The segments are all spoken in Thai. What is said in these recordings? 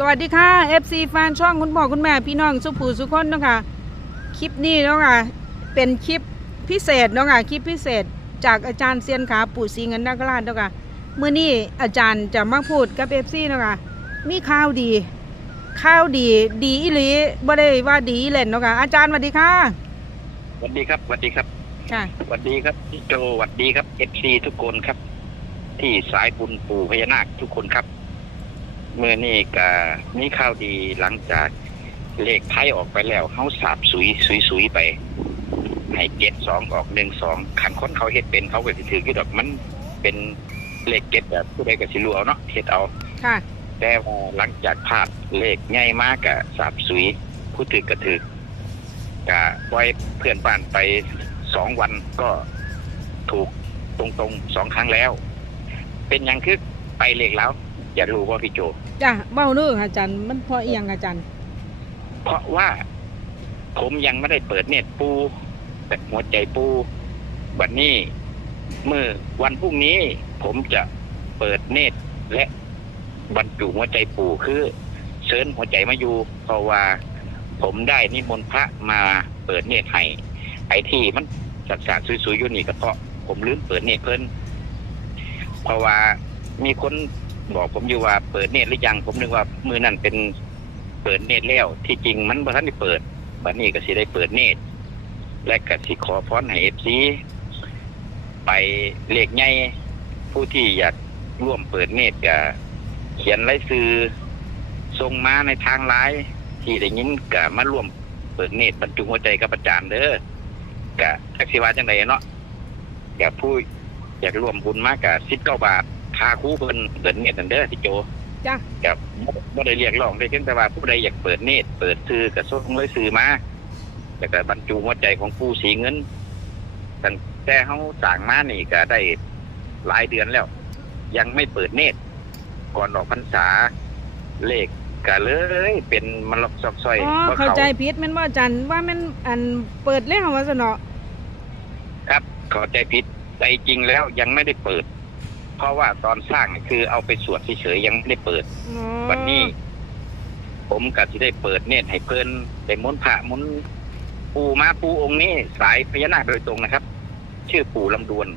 สวัสดีค่ะ FC แฟนช่องคุณพ่อคุณแม่พี่น้องสุภูสุคนเนาะค่ะคลิปนี้เนาะค่ะเป็นคลิปพิเศษเนาะค่ะคลิปพิเศษ จากอาจารย์เซียนขาปู่ศรีเงินนาคราชเนาะค่ะเมื่อนี้อาจารย์จะมาพูดกับ FC เนาะค่ะมีข่าวดีข่าวดีดีอีหลีบ่ได้ว่าดีอีเล่นเนาะค่ะอาจารย์สวัสดีค่ะสวัสดีครับสวัสดีครับค่ะสวัสดีครับพี่โจสวัสดีครับเอฟซีทุกคนครับ ที่สายบุญปู่พญานาคทุกคนครับ เมื่อนี้ก็มีข่าวดีหลังจากเลขไทยออกไปแล้วเขาสาบสุยสุยสุยไปให้เจ็ดสองออกหนึ่งสองขันคนเขาเฮ็ดเป็นเขาก็สิถือกี่ดอกมันเป็นเลขเก็ดแบบผู้ใดก็สิรู้เอาเนาะเฮ็ดเอาค่ะ แต่ว่าหลังจากพลาดเลขง่ายมากกะสาบสุยผู้ถือกระถือกกะปล่อยเพื่อนบ้านไปสองวันก็ถูกตรงๆสองครั้งแล้ว เป็นหยังคือไปเลขแล้ว อย่ารู้ว่าพี่โจ จ้ะเบ้าเด้ออาจารย์มันเพราะอีหยังอาจารย์ เพราะว่าผมยังไม่ได้เปิดเน็ตปูแต่หัวใจปูวันนี้เมื่อวันพรุ่งนี้ผมจะเปิดเน็ตและบรรจุหัวใจปูคือเชิญหัวใจมาอยู่เพราะว่าผมได้นิมนต์พระมาเปิดเนตรให้ไอ้ที่มันสักสากสวยๆอยู่นี่ก็เพราะผมลืมเปิดเนตรเพิ่นเพราะว่ามีคน บอกผมอยู่ว่าเปิดเนตรหรือยังผมนึกว่ามือนั่นเป็นเปิดเนตรแล้วที่จริงมันบ่ทันได้เปิดบัดนี้ก็สิได้เปิดเนตรและก็สิขอพรให้เอฟซีไปเลขใหญ่ผู้ที่อยากร่วมเปิดเนตรก็เขียนรายชื่อส่งมาในทางไลน์ที่ได้ยินก็มาร่วมเปิดเนตรบรรจุหัวใจกับอาจารย์เด้อก็ทักษิวาจังไดเนาะก็ผู้อยากร่วมบุญมากกับสิบเก้าบาท ค่าครู่เพิ่นเปิดเนตรนั่นเด้อพี่โจจ้ะ กับบ่ได้เรียกร้องได้เพียงแต่ว่าผู้ใดอยากเปิดเนตรเปิดซื้อกระส่งเลยซื้อมาแล้วก็บรรจุหัวใจของผู้สีเงินตั้งแต่เฮาสั่งมานี่ก็ได้หลายเดือนแล้ว ยังไม่เปิดเนตรก่อนออกพรรษาเลขก็เลย เป็นมันลอกซอกซอยอ๋อบ่ เข้าใจผิดแม่นบ่อาจารย์ว่ามันอันเปิดแล้วว่าซั่นเนาะครับเข้าใจผิดใจจริงแล้วยังไม่ได้เปิด เพราะว่าตอนสร้างนี่คือเอาไปสวดเฉยๆยังไม่ได้เปิดอ๋อวันนี้ ผมก็สิได้เปิดเนตรให้เพิ่นได้มนต์พระมนต์ปูมาปูองค์นี้ สายพญานาคโดยตรงนะครับ ชื่อปู่ลำดวน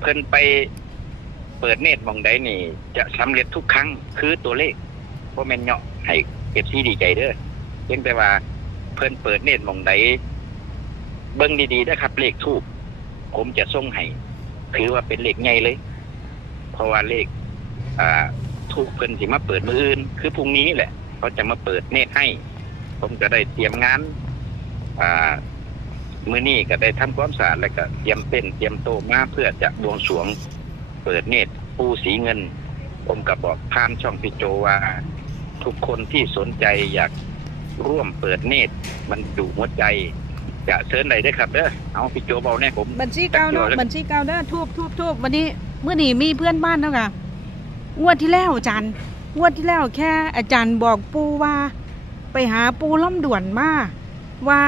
เพิ่นไปเปิดเนตรหมองใดนี่ จะสำเร็จทุกครั้งคือตัวเลขเพราะแม่นเนาะให้เอฟซีดีใจเด้อเพียงแต่ว่าเพิ่นเปิดเนตรหมองใดเบิ่งดีๆนะครับ เลขทูบผมจะส่งให้ถือว่าเป็นเลขใหญ่เลย เพราะว่าเลขอ่าถูกเพิ่นสิมาเปิดมืออื่น คือพรุ่งนี้แหละเขาจะมาเปิดเนตรให้ ผมก็ได้เตรียมงานอ่ามือนี้ก็ได้ทำความสะอาดแล้วก็เตรียมเต้นเตรียมโต๊ะมาเพื่อจะบวงสรวง เปิดเนตรปูสีเงิน ผมก็บอกผ่านช่องพิโจว่า ทุกคนที่สนใจอยากร่วมเปิดเนตรบรรจุหัวใจจะเชิญใดได้อครับเด้อเอาพิโจเบาแน่ผม บัญชีเก่าเนาะตัดยอดเลยบัญชีเก่าเด้อทูบทูบทูบวันนี้ เมื่อนี้มีเพื่อนบ้านเนาะค่ะงวดที่แล้วอาจารย์งวดที่แล้วแค่อาจารย์บอกปูว่าไปหาปูล่ำด่วนมาว่า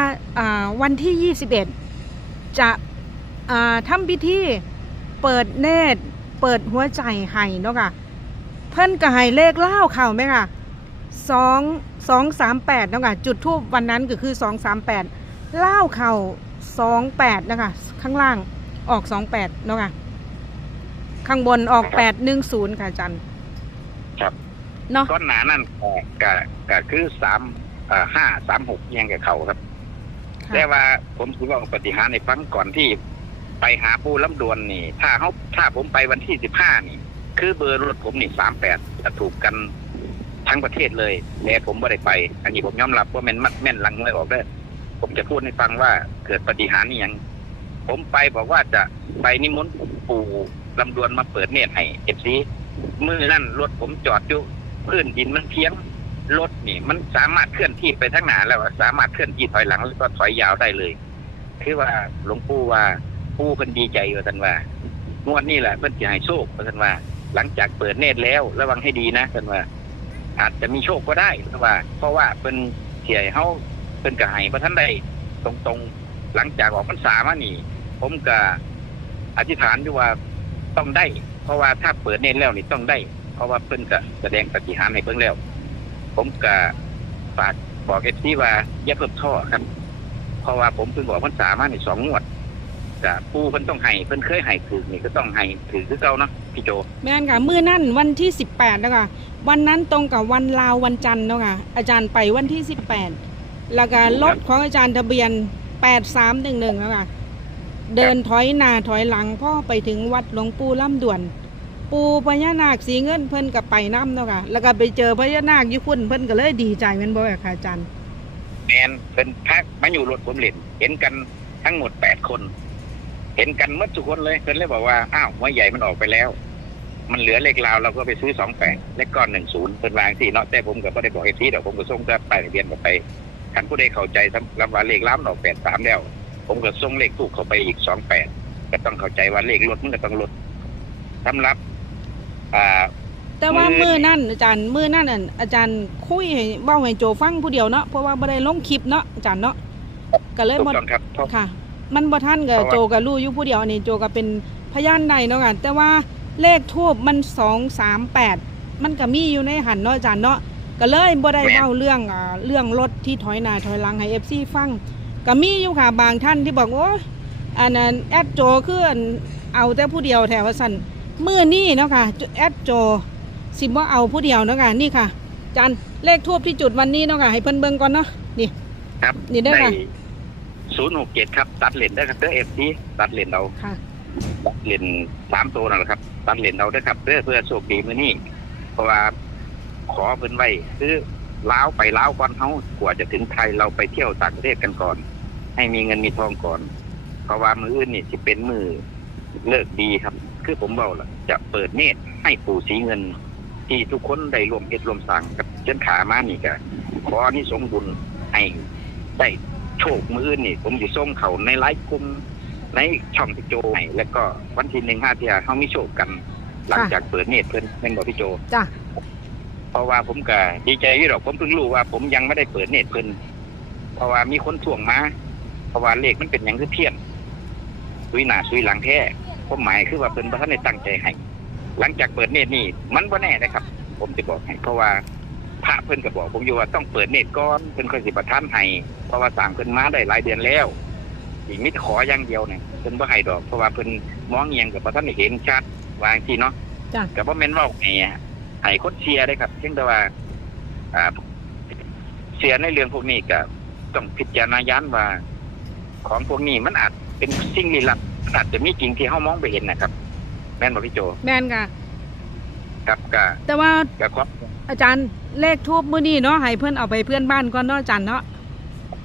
วันที่ 21 จะอ่าทำพิธีเปิดเนตรเปิดหัวใจให้เนาะค่ะเพิ่อนก็ให้เลขเล่าเข่าไหมค่ะสองสองสามแปดเนาะค่ะจุดทูบวันนั้นก็คือสองสามแปดเล่าเข่าสองแปดนะคะข้างล่างออกสองแปดเนาะค่ะ ข้างบนออกแปดหนึ่งศูนย์ค่ะอาจันครับ เนาะก้อนหนานั่นก็ก็ก็คือสามอ่าห้าสามหกยังกับเขาครับ แต่ว่าผมคิดว่าปฏิหารย์ในฟังก่อนที่ไปหาปูลำดวนนี่ ถ้าเขาถ้าผมไปวันที่สิบห้านี่ คือเบอร์รถผมนี่สามแปดจะถูกกันทั้งประเทศเลยแต่ผมไม่ได้ไป อันนี้ผมยอมรับว่าแม่นมัดแม่นหลังไม่ออกได้อผมจะพูดให้ฟังว่าเกิดปฏิหารย์นี่ยังผมไปบอกว่าจะไปนิมนต์ปู่ ลำดวนมาเปิดเนตรให้เอฟซีมือนั่นรถผมจอดอยู่พื้นดินมันเพียงรถนี่ มันสามารถเคลื่อนที่ไปทั้งหน้าแล้วอะสามารถเคลื่อนที่ถอยหลังแล้วก็ถอยยาวได้เลย คือว่าหลวงปู่ว่าปู่เพิ่นดีใจว่าท่านว่างวดนี้แหละเพิ่อนจะให้โชคว่าท่านว่า หลังจากเปิดเนตรแล้วระวังให้ดีนะท่านว่า อาจจะมีโชคก็ได้ท่านว่า เพราะว่าเพิ่นเสียเฮาเพิ่นก็ให้บ่ทันได้ตรงๆ หลังจากออกพรรษามานี่ ผมก็อธิษฐานอยู่ว่า ต้องได้ เพราะว่าถ้าเปิดเนตรแล้วนี่ต้องได้ เพราะว่าเพิ่นก็แสดงปฏิหารให้เพิ่งแล้ว ผมก็ฝากบอกเอฟซีว่าอย่าเพิ่มท่อครับ เพราะว่าผมเพิ่งบอกมันสามารถในสองงวดจะปูเพิ่นต้องให้เพิ่นเคยให้ถือนี่ก็ต้องให้ถือคือเก่าเนาะพี่โจแม่นค่ะมื้อนั่นวันที่18แปดแล้วค่ะวันนั้นตรงกับวันลาววันจันทร์แล้วค่ะอาจารย์ไปวันที่18แปดแล้วก็รถของอาจารย์ทะเบียน8311แล้วค่ะ เดินถอยหน้าถอยหลังพ่อไปถึงวัดหลวงปู่ล่ำด่วน ปูพญานาคสีเงินเพิ่นกับไปน้ำเนาะค่ะ แล้วก็ไปเจอพญานาคยุคุณเพิ่นก็เลยดีใจแม่นบ่ค่ะอาจารย์แมนเป็นพักมาอยู่รถผมเล่นเห็นกันทั้งหมดแปดคน เห็นกันหมดทุกคนเลยเพิ่นเลยบอกว่าอ้าวหัวใหญ่มันออกไปแล้ว มันเหลือเลขลาวเราก็ไปซื้อสองแปดเลขก้อนหนึ่งศูนย์เป็นวางสี่เนาะแต่ผมก็ไม่ได้บอกไอ้ซีเดี๋ยวผมก็ส่งก็ไปเบียนก็ไปขันผู้ใดเข้าใจสำหรับว่าเลขล้ำออกแปดสามแล้ว ผมก็ส่งเลขถูกเข้าไปอีกสองแปดก็ต้องเข้าใจว่าเลขลดมันก็ต้องลดสำหรับ อ่า แต่ว่ามื้มืออนั่นอาจารย์มือนั่นอั่นอาจารย์คุยให้เบ้าให้โจฟังผู้เดียวเนาะเพราะว่าบ่ได้ลงคลิปเนาะอาจารย์เนาะก็เลยถูกบ่ต้องครับเพราะ ค่ะ มันบ่ทันกับเพราะว่า โจกับรู้อยู่ผู้เดียวอันนี้โจก็เป็นพยานใดเนาะค่ะแต่ว่าเลขทูบมัน238มันก็มีอยู่ในหันเนาะอาจารย์เนาะก็เลยบ่ได้เว้าเรื่องอ่าเรื่องรถที่ถอยหน้าถอยหลังให้ FC ฟัง ก็มีอยู่ค่ะบางท่านที่บอกโอ้ยอันนั้นแอดโจคืออันเอาแต่ผู้เดียวแถวว่าซั่นมื้อนี้เนาะค่ะแอดโจสิบ่เอาผู้เดียวเนาะค่ะนี่ค่ะอาจันเลขทูบที่จุดวันนี้เนาะค่ะให้เพิ่นเบิ่งก่อนเนาะนี่ครับนี่ได้ค่ะศูนย์หกเจ็ดครับ ตัดเลนได้ครับเด้อเอฟซีตัดเลนเราค่ะตัดเลนสามตัวนั่นแหละครับ ตัดเลนเราได้อครับเพื่อเพื่อโชคดีมื้อนี้เพราะว่าขอเพิ่นไว้คือล้าวไปล้าวก่อนเฮากว่าจะถึงไทยเราไปเที่ยวต่างประเทศกันก่อน ให้มีเงินมีทองก่อน เพราะว่ามืออื่นนี่สิเป็นมือเลิกดีครับ คือผมบอกล่ะ จะเปิดเนตรให้ปู่สีเงิน ที่ทุกคนได้รวมเฮ็ดรวมสั่งกับเช่นขามานี่ก็ขอนี่สงส์บุญให้ได้โชคมืออื่นนี่ ผมจะส่งเขาในไลฟ์กลุ่มในช่องพี่โจให้แล้วก็วันที่หนึ่งห้าเทียเขามีโชคกัน หลังจากเปิดเนตรเพิ่นเป็นบอกพี่โจจ้ะเพราะว่าผมก็ดีใจที่ดอกผมเพิ่งรู้ว่า ผมยังไม่ได้เปิดเน็ตเพิ่นเพราะว่ามีคนถ่วงมาเพ ราะว่าเลขมันเป็นอย่างคือเทียนซุยหน้าซุยหลังแท้ผมหมายคือว่าเพิ่นบ่ทันได้ตั้งใจให้หลังจากเปิดเน็ตนี่มันบ่แน่นะครับ ผมจะบอกให้เพราะว่าพระเพิ่นก็บอกผมอยู่ว่าต้องเปิดเน็ตก่อนเพิ่นค่อยสิประทานให้เพราะว่าสร้างเพิ่นมาได้หลายเดือนแล้วอีกมิตรขออย่างเดียวเนี่ยเพิ่นบ่ให้ดอกเพราะว่าเพิ่นมองเอียงกับบ่ทันได้เห็นชัดวาจังซี่เนาะจ้ะก็บ่แม่นเว่าให้ให้คนเชียร์ได้ครับเพียงแต่ว่าอ่าเชียร์ในเรื่องพวกนี้ก็ต้องพิจารณาย้านว่า ของพวกนี้มันอาจเป็นสิ่งลี้ลับอาจจะมีจริงที่เฮามองไปเห็นนะครับ แม่นบ่พี่โจ แม่นค่ะ ครับก็แต่ว่าก็ขออาจารย์เลขทูบมื้อนี้เนาะให้เพิ่นเอาไปเพื่อนบ้านก่อนเนาะอาจารย์เนาะ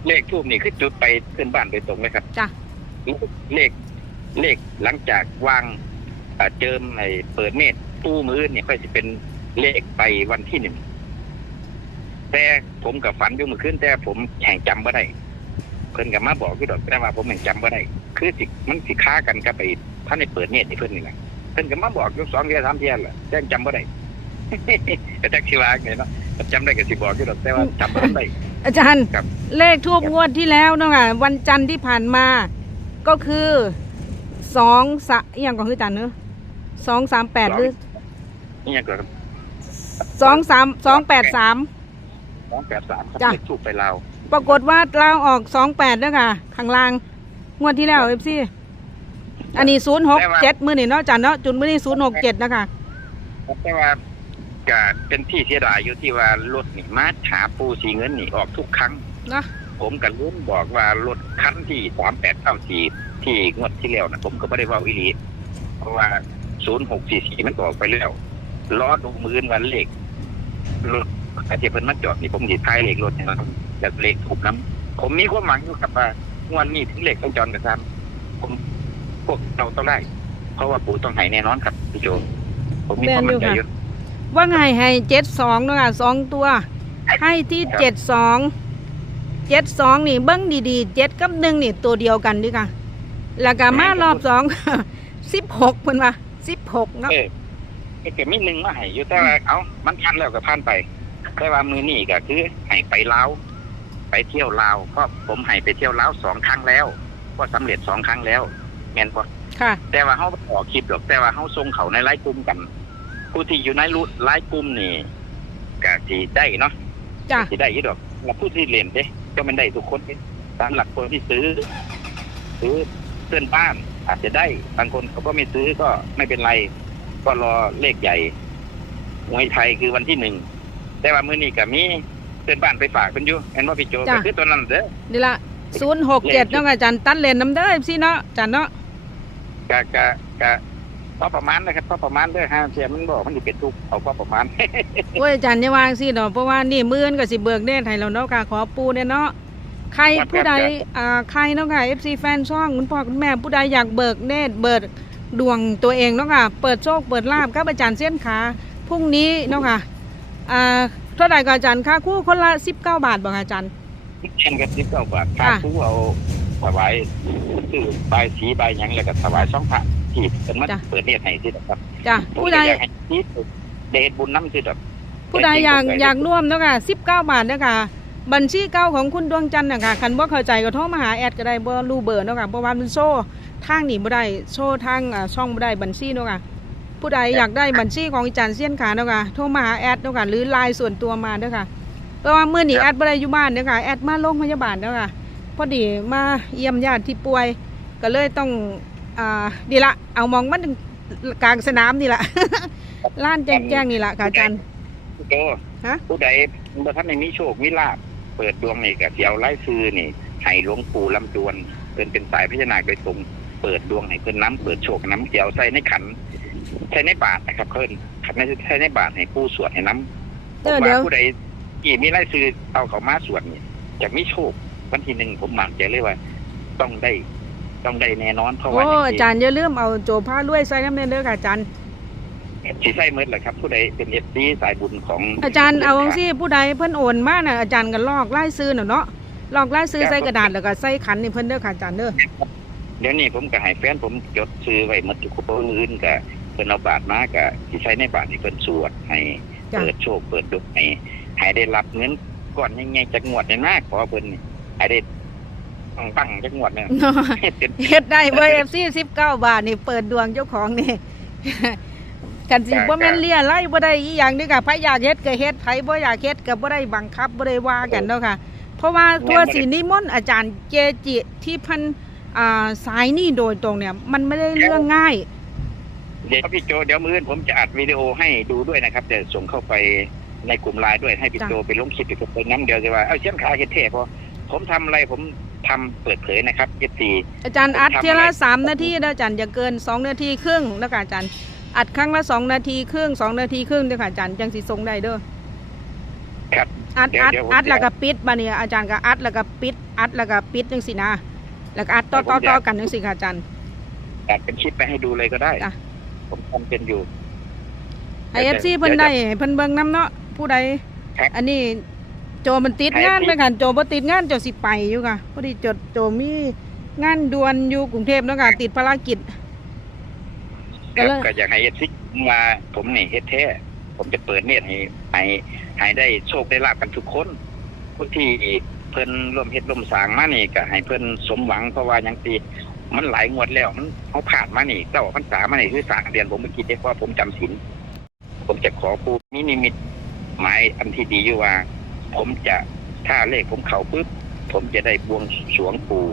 เลขทูบนี่คือจุดไปขึ้นบ้านโดยตรงเลยครับจ้ะเลขเลขหลังจากวางอ่าเจิมไอ้เปิดเนตรตู้มือเนี่ยค่อยสิเป็นเลขไปวันที่หนึ่งแต่ผมกับฝันอยู่เมื่อคืนแต่ผมแห่งจำบ่ได้ เพิ่นกับมาบอกพี่ดอกแต่ว่าผมแห่งจำบ่ได้คือสิมันสิค้ากันกับไปท่านในเปิดเนตรนี่เพิ่นนี่แหละเพิ่นกับมาบอกอยู่สองเดือนสามเดือนแหละแต่ยังจำบ่ได้ ก็จักสิว่าไงเนาะจำได้ก็สิบอกอยู่ดอกแต่ว่าจำบ่ได้ อาจารย์ ครับ เลขทูบงวดที่แล้วเนาะค่ะวันจันทร์ที่ผ่านมา ก็คือสองสะอหย่างก็คืออาจารย์เนอะสองสามแปดหรือนี่ยังเกิดสองสามสองแปดสาม สองแปดสามครับจ้ะ เลขทูบไปลาว ปรากฏว่าลาวออกสองแปดเด้อค่ะข้างล่างงวดที่แล้วเอฟซีอันนี้ศูนย์หกเจ็ดมือนี่เนาะอาจารย์เนาะจุดมือนี่ศูนย์หกเจ็ดนะคะแต่ว่าก็เป็นที่เสียดายอยู่ที่ว่ารถนี่มาหาปูสีเงินนี่ออกทุกครั้งเนาะผมกับลุงบอกว่ารถคันที่สามแปดเก้าสี่ที่งวดที่แล้วนะผมก็ไม่ได้ว่าวิลีเพราะว่าศูนย์หกสี่สี่มันก็ออกไปแล้วล้อดูมือวันเลขรถอาจจะเป็นมาจอดนี่ผมดีท้ายเลขรถเนี่ยนะครับ แล้วเลขถูกน้ำผมมีความหวังอยู่ครับว่างวดนี้ถึงเลขต้องจรกันซ้ำผมพวกเราต้องได้ เพราะว่าปู่ต้องใหายแน่นอนครับพี่โจผมมีความมั่นใจอยู่ว่าไงให้เจ็ดสองเนาะค่ะสองตัว ให้ที่ครับเจ็ดสองเจ็ดสองนี่เบิ้งดีๆเจ็ดกับหนึ่งนี่ตัวเดียวกันดีค่ะแล้วก็มารอบสองสิบหกเพิ่นว่าสิบหกเนาะเออไอ้เก็บมีหนึ่งมาให้อยู่แต่ว่าเอามันพันแล้วก็พันไปแต่ว่ามือนี่ก็คือให้ไปลาว ไปเที่ยวลาวเพราะผมให้ไปเที่ยวลาวสองครั้งแล้ว ก็สำเร็จสองครั้งแล้วแม่นปะค่ะ แต่ว่าเขาออกคลิปหรอกแต่ว่าเขาส่งเขาในไลฟ์กลุ่มกัน ผู้ที่อยู่ในรูไลฟ์กลุ่มนี่ก็สีได้เนาะจ้ะสิได้อยี่ดอกเราพูดที่เล่นเด้ก็ไม่ได้ทุกคนเด้ตามหลักคนที่ซื้อซื้อเพื่อนบ้านอาจจะได้บางคนเขาก็ไม่ซื้อก็ไม่เป็นไร ก็รอเลขใหญ่มวยไทยคือวันที่หนึ่งแต่ว่ามื้อนี้ก็มีเพื่อนบ้านไปฝากเพิ่นอยู่เห็นว่าพี่โจจ้ะ ก็คือตัวนั้นเด้อนี่ละศูนย์หกเจ็ดเนาะค่ะอาจารย์ตัดเลนน้ำเด้อพี่เนาะอาจารย์เนาะกะกะกะพอประมาณนะครับพอประมาณเด้อฮะเสียมันบอกมันอยู่เป็นทุกข์เอาพอประมาณ โอ้ยอาจารย์อย่าวางสิเนาะเพราะว่านี่มื้อนก็สิเบิกเนตรให้เราเนาะค่ะขอปูเนี่ยเนาะใครครับผู้ใดครับ อ่าใครเนาะค่ะ FC แฟนช่องคุณพ่อคุณแม่ผู้ใดอยากเบิกเนตรเบิกดวงตัวเองเนาะค่ะเปิดโชคเปิดลาบกับอาจารย์เส้นขาพรุ่งนี้เนาะค่ะอ่า เท่าไหร่ก็อาจารย์ค่าคู่คนละ19บาทบ่ค่ะอาจารย์เช่นกับสิบเก้าบาทค่าค่ะผู้เอาถวายซื้อใบายสีใบายหยังแล้วก็ถวายช่องพระที่เป็นมันเปิดเนี่ยให้ที่นะครับจ้ะผมผู้ก็ใดอยากให้ที่เดชบุญน้ำที่แบบผู้ใดอยากอยากร่วมเนาะค่ะ19บาทเนาะค่ะบัญชีเก่าของคุณดวงจันทร์นะคะคันบ่เข้าใจก็โทรมาหาแอดก็ได้บ่รู้เบอร์เนาะค่ะเพราะว่ามันโซ่ทางนี่บ่ได้โซ่ทางอ่าช่องบ่ได้บัญชีเนาะค่ะ ผู้ใดอยากได้บัญชีของอาจารย์เซียนขาเนาะค่ะโทรมาหาแอดเนาะค่ะหรือไลน์ส่วนตัวมาเนาะค่ะเพราะว่ามื้อนี้แอดบ่ได้อยู่บ้านเนาะค่ะแอดมาโรงพยาบาลเนาะค่ะพอดีมาเยี่ยมญาติที่ป่วย ก็เลยต้องอ่าดีละเอามองมันกลางสนามนี่ละลานแจ้งๆนี่ละค่ะอาจารย์ผู้โจฮะผู้ใดบ่ท่านในมีโชคมีลาบเปิดดวงนี่ก็เดี๋ยวไล่ซื้อนี่ให้หลวงปู่ลำดวนเป็นเป็นสายพญานาคโดยตรงเปิดดวงให้เพิ่นน้ำเปิดโชคน้ำเดี๋ยวใส่ในขัน ใส่ในบาทนะครับเพิ่นขันในใส่ในบาทให้ผู้สวดให้น้ำเดี๋ยวเดี๋ยวว่าผู้ใดกี่มีไล่ซื้อเอาเขามาสวดนี่จะมีโชควันที่หนึ่งผมหมั่นใจเลยว่า ต้องได้ต้องได้แน่นอนเพราะโอ้ว่าอาจารย์อย่าลืมเอาโจผ้าลวยใส่น้ำเนยเด้อค่ะอาจารย์ สีไส้เมื่อแหละครับ ผู้ใดเป็นเอฟซีสายบุญของอาจารย์เอาจังซี่ผู้ใดเพิ่นโอนมาน่ะอาจารย์ก็ลอกไล่ซื้อน่ะเนาะลอกไล่ซื้อใส่กระดาษแล้วก็ใส่ขันนี่เพิ่นเด้อค่ะอาจารย์เด้อ เดี๋ยวนี้ผมก็ให้แฟนผมจดซื้อไว้หมดทุกคนอื่นก็เพิ่นเอาบาทมาก็สิใช้ในบาทนี่เพิ่นสวดให้จ้ะ เปิดโชคเปิดดวงให้ให้ได้รับเงินก่อนยังไงจักงวดเนี่ยนะขอเพิ่นนี่ให้ได้ปังๆจักงวดเนี่ยเนาะเป็นเฮ็ดได้เบอร์ FC 19บาทนี่เปิดดวงเจ้าของนี่ กันสิบ่แม่นเลียไล่บ่ได้อีหยังนี่ค่ะไผอยากเฮ็ดก็เฮ็ดไผบ่อยากเฮ็ดก็บ่ได้บังคับบ่ได้ว่ากันเนาะค่ะ เพราะว่าทัวสินิมนต์อาจารย์เจจิที่เพันอ่าสายนี่โดยตรงเนี่ย มันไม่ได้เรื่องง่าย เดี๋ยวพี่โจเดี๋ยวมื้ออนผมจะอัดวิดีโอให้ดูด้วยนะครับจะส่งเข้าไปในกลุ่มไลน์ด้วยให้พี่จ้ะโจไปลงคลิปอีกคนน้ำเดียวจะว่าเอ้าเชี่ยนขาเฮ็ดเท่พอผมทำอะไรผมทำเปิดเผยนะครับเอฟซีอาจารย์อัดทำเทียละอะไรสามนาทีนะอาจารย์อย่าเกินสองนาทีครึ่งแล้วค่ะอาจารย์อัดครั้งละสองนาทีครึ่งสองนาทีครึ่งเด้อค่ะอาจารย์จังสิส่งได้เด้อครับอัดเดี๋ยวอัดเดี๋ยวผมอัดจะแล้วก็ปิดบาเนี่ยอาจารย์ก็อัดแล้วก็ปิดอัดแล้วก็ปิดจังสินะแล้วก็อัดต่อเดี๋ต่อยวผมจะต่อกันจังสิค่ะอาจารย์อัดเป็นคลิปไปให้ดูเลยก็ได้จ้ะ ผมทำเป็นอยู่ไอเอฟซีเพิ่นได้ให้เพิ่นเบิ่งน้ำเนาะผู้ใดครับอันนี้โจมันติดงานไปกันโจบ่ติดงานโจสิไปอยู่ค่ะพอดีจดโจมีงานด่วนอยู่กรุงเทพเนาะค่ะติดภารกิจครับก็เลยก็อยากให้เอฟซีมาผมนี่เฮ็ดแท้ผมจะเปิดเน็ตให้ให้ให้ได้โชคได้ลาบกันทุกคนคนที่เพิ่นร่วมเฮ็ดร่วมสร้างมานี่ก็ให้เพิ่นสมหวังเพราะว่าหยังตี มันหลายงวดแล้ว มันเขาผ่านมานี่เจ้าพรรษามานี่คือสร้างเดือนผมไม่คิดได้เพราะผมจำศีลผมจะขอผู้มีนิมิตหมายอันที่ดีอยู่ว่า ผมจะถ้าเลขผมเข้าปุ๊บผมจะได้บวงสวงปู่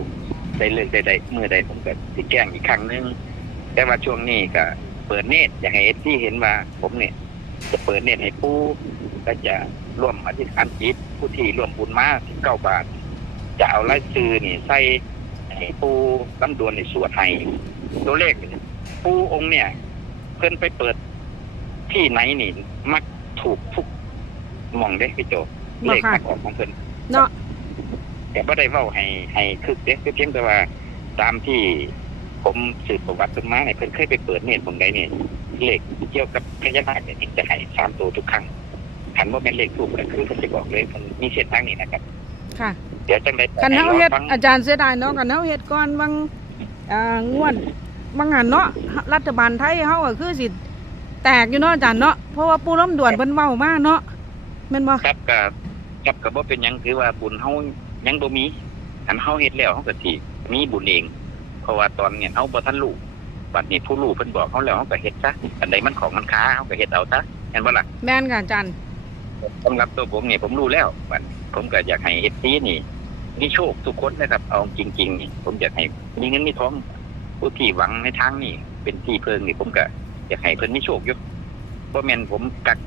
ได้เลิกได้ได้เมื่อใดผมก็สิแจ้งอีกครั้งหนึงแต่ว่าช่วงนี้ก็เปิดเนตรอยากให้เอที่เห็นว่า ผมเนี่ยจะเปิดเนตรให้ผู้ก็จะร่วมอธิษฐานจิตผู้ที่ร่วมบุญมาสิบเก้าบาท จะเอาไล่ซื้อนี่ใส่ ให้ปูลำดวนในสวดให้ตัวเลขนี่ปูองค์เนี่ย เพิ่นไปเปิดที่ไหนนี่ มักถูกทุกหมองเด้พี่โจบ่เลขค่ะมักออกของเพิ่นเนาะแต่ไม่ได้เว้าให้ให้คึกเด็กเพียงแต่ว่าตามที่ผมสืบประวัติเพิ่นมาเนี่ยเพิ่นเคยไปเปิดเน็ตบางใดเนี่ยเลขเกี่ยวกับพญานาคเนี่ยจะให้สามตัวทุกครั้งขันว่าเป็นเลขถูกก็คือเพิ่นจะบอกเลยมันมีเส้นทางนี้นะครับ ค่ะ เดี๋ยวจังไดคันเฮาให้เฮ็ดรฟังอาจารย์เสียดายเนาะคันเฮาเฮ็ดก่อนบางอ่างวดบางหันเนาะรัฐบาลไทยเฮาก็คือสิแตกอยู่เนาะอาจารย์เนาะเพราะว่าปู่ล้มด่วนเพิ่นเว้ามาเนาะแม่นบ่ครับกับครับกับว่าเป็นหยังคือว่าบุญเฮายังบ่มีอันเฮาเฮ็ดแล้วเฮาก็สิมีบุญเองเพราะว่าตอนเนี่ยเฮาบ่ทันรู้บัดนี้ผู้รู้เพิ่นบอกเฮาแล้วเฮาก็เฮ็ดซะอันใดมันของมันค้าเฮาก็เฮ็ดเอาซะเห็นบ่ล่ะแม่นค่ะอาจารย์สำหรับตัวผมเนี่ยผมรู้แล้วมันผมก็อยากให้เอฟซีนี่ มีโชคทุกคนนะครับ เอาจริง ๆ ผมอยากให้มีเงินมีทองผู้ที่หวังในทางนี่เป็นที่เพิงนี่ผมก็อยากให้เพิ่นมีโชคยู่เพราะแม่นผมกัก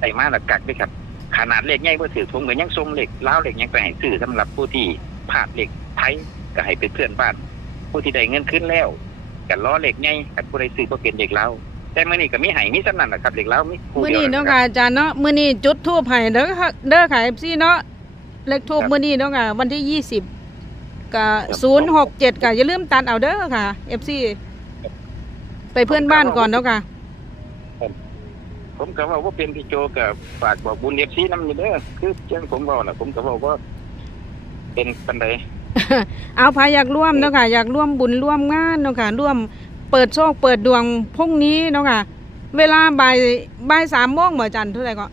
ไอ้มาละกักด้วยครับ ขนาดเลขใหญ่บ่ถือผมก็ยังทรงเหลขล้าวเลขยังไปให้ซื้อสำหรับผู้ที่พลาดเลขไทยก็ให้เป็นเพื่อนบ้าน ผู้ที่ได้เงินขึ้นแล้วกันล้อเหลขใหญ่กับผู้ใดซื้อบ่เป็นเหลขล้าวแต่มื้อนี้ก็มีให้มีสำนั่นแหละครับเลขล้าวมีมื้อนี้เนาะค่ะอาจารย์เนาะมื้อนี้จุดทูบให้เด้อค่ะเด้อค่ะ FC เนาะ เลขทูบครับ มื้อนี้เนาะค่ะ วันที่ 20กับ067ก็อย่าลืมตัดเอาเด้อค่ะ FC ไปเพื่อนบ้านก่อนเนาะค่ะ ผมก็ว่าว่าเป็นพี่โจกับฝากบอกบุญเอฟซีน้ำนี่เด้อคือเช่นผมบอกนะผมก็บอกว่าเป็นปันใดเอาพาอยากร่วมเนาะค่ะอยากร่วมบุญร่วมงานเนาะค่ะร่วมเปิดโชคเปิดดวงพรุ่งนี้เนาะค่ะ เวลาบ่ายบ่ายสามโมงเหมือนจันทร์เท่าไหร่ก็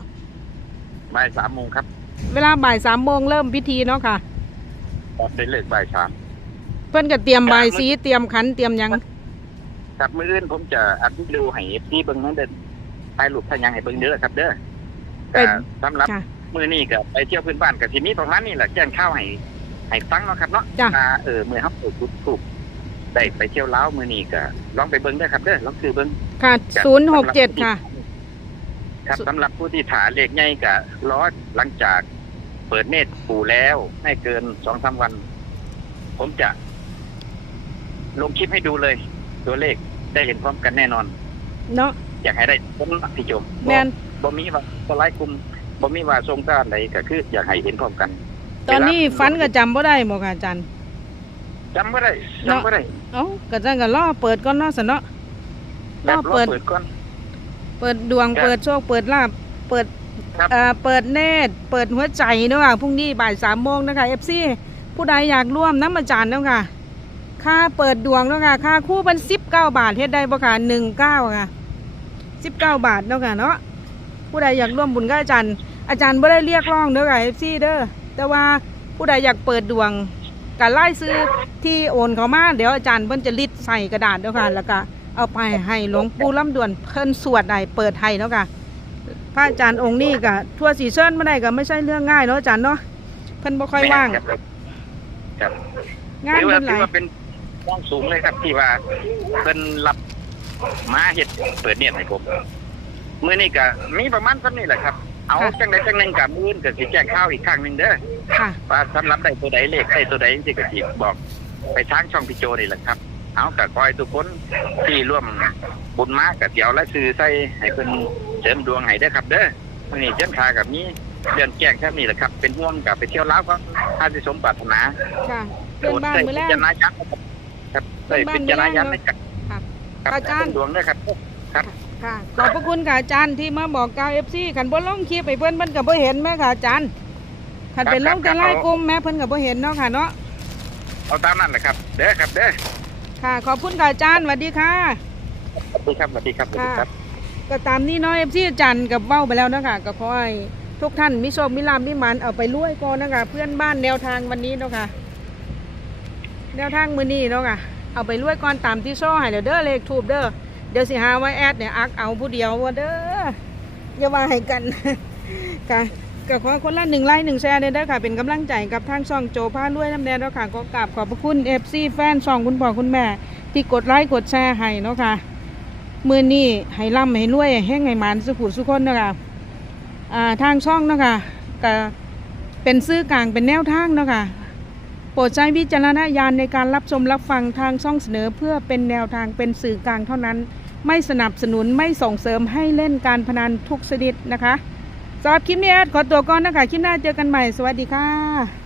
บ่ายสามโมงครับ เวลาบ่ายสามโมงเริ่มพิธีเนาะค่ะตอนได้เลิกบ่ายสามเพิ่นก็เตรียมใบายสีเตรียมขันเตรียมหยังครับมื้ออื่นผมจะอัดวิดีโอให้เอฟซีเบิ่งนั้นเด้อถ่ายรูปถ่ายหยังให้เบิ่งเด้อครับ เด้อไปก็สำหรับค่ะ มื้อนี้ก็ไปเที่ยวพื้นบ้านกับทีนี้ประมาณนี้แหละแจ้งข้าวให้ให้ฟังเนาะครับเนาะจ้ะว่าเออมื้อเฮาปลูกทุกถูกได้ไปเที่ยวลาวมื้อนี้ก็ลองไปเบิ่งเด้อครับเด้อลองซื้อเบิ่ง ค่ะศูนย์หกเจ็ดค่ะ ครับสำหรับผู้ที่ถาเลขใหญ่กับล้อหลังจากเปิดเนตรปู่แล้วไม่เกินสองสามวัน ผมจะ ลงคลิปให้ดูเลย ตัวเลขได้เห็นพร้อมกันแน่นอน เนาะอยากให้ได้ผลพี่โจแมนบ่มีว่าสไลด์กลุ่มบ่มีว่าทรงก้านใดก็คือ อยากให้เห็นพร้อมกัน ตอนนี้ฟันก็จำบ่ได้หมดค่ะอาจารย์จำไม่ได้เนาะจำไม่ได้เอ้าก็จังก็ล่อเปิดก่อนเนาะสนเนาะแบล่อบรอเปิดเปิดก่อน เปิดดวงครับ เปิดโชคเปิดลาบเปิดครับ เอ่อเปิดเนตรเปิดหัวใจเนาะค่ะพรุ่งนี้บ่ายสามโมงนะคะเอฟซีผู้ใดอยากร่วมน้ำอาจารย์เนาะค่ะ ค่าเปิดดวงเนาะค่ะค่าคู่เป็นสิบเก้าบาทเฮ็ดได้บ่ค่ะหนึ่งเก้าค่ะสิบเก้าบาทเนาะค่ะเนาะผู้ใดอยากร่วมบุญกับอาจารย์ อาจารย์ไม่ได้เรียกร้องเด้อค่ะเอฟซีเด้อแต่ว่าผู้ใดอยากเปิดดวง การไล่ซื้อที่โอนเขามาเดี๋ยวอาจารย์เพิ่นจะลิดใส่กระดาษเด้อค่ะแล้วก็ เอาไปให้หลวงปู่ลำดวนเพิ่นสวดให้เปิดให้เนาะค่ะพระอาจารย์องค์นี้ก็ทั่วสีเชิญมาได้ก็ไม่ใช่เรื่องง่ายเนาะอาจารย์เนาะเพิ่นบ่ค่อยว่าง ครับครับงานถือว่าเพิ่นหถืลาอยว่าเป็นว่างสูงเลยครับที่ว่าเพิ่นรับมาเฮ็ดเปิดเนี่ยให้ผมมื้อนี้ก็มีประมาณสักนี้แหละครับ เอาจังใดจังหนึงกับมื้ออื่นก็สิแจ้งข่าวอีกครั้งหนึงเด้อค่ะ ว่าสำหรับได้ตัวใดเลขได้ตัวใดจังซี่ก็สิบอก ไปทางช่องพี่โจนี่แหละครับ เอาก็ขอให้ทุกคนที่ร่วมบุญมาก็สิเอารายชื่อใส่ให้เพิ่นเสริมดวงให้เด้อครับ เด้อมื้อนี้เจ้าขากับนี้เดือนแจ้งแค่นี้แหละครับ เป็นห่วงกับไปเที่ยวลาวก็ถ้าสิสมปรารถนาค่ะเพื่อนบ้านมื้อแรกใส่พิจารณญาณครับใส่พิจารณญาณในการค่ะครับอาจารย์ดวงด้วยครับ ค่ะขอบพระคุณค่ะอาจารย์ที่มาบอกกล่าว FC คันบ่ลงคลิปให้เพิ่นเพิ่นก็บ่เห็นแม่ค่ะอาจารย์คันเป็นลงแต่ไลน์กลุ่มแม่เพิ่นก็บ่เห็นเนาะค่ะเนาะเอาตามนั้นแหละครับ เด้อครับเด้อ ค่ะ ขอบคุณค่ะอาจารย์สวัสดีค่ะสวัสดีครับสวัสดีครับสวัสดีครับ ก็ตามนี้เนาะ FC อาจารย์กับเว้าไปแล้วเนาะคะก็ขอให้ทุกท่านมีโชคมีลาภมีหมันเอาไปรวยก่อนนะคะ เพื่อนบ้านแนวทางวันนี้เนาะค่ะแนวทางมื้อนี้เนาะค่ะเอาไปรวยก่อนตามที่โซ่ให้เด้อเด้อเลขทูบเด้อเดี๋ยวสิหาไว้แอดเนี่ยอักเอาผู้เดียวว่าเด้ออย่าว่าให้กันค่ะ ก็ขอคนละหนึ่งไลค์หนึ่งแชร์เด้อค่ะ เป็นกำลังใจกับทางช่องโจพารวยน้ำแดงเนาะค่ะก็กราบขอบพระคุณ FC แฟนช่องคุณพ่อคุณแม่ ที่กดไลค์กดแชร์ให้เนาะค่ะมือนี้ให้ร่ำให้รวยแห้ไงหมันสุขุสุขคนเนาะค่ะอ่าทางช่องเนาะค่ะก็เป็นซื้อกลางเป็นแนวทางเนาะค่ะโปรดใช้วิจารณญาณในการรับชมรับฟังทางช่องเสนอเพื่อเป็นแนวทางเป็นสื่อกลางเท่านั้น ไม่สนับสนุนไม่ส่งเสริมให้เล่นการพนันทุกชนิดนะคะ สำหรับคลิปนี้ขอตัวก่อนนะคะ คลิปหน้าเจอกันใหม่ สวัสดีค่ะ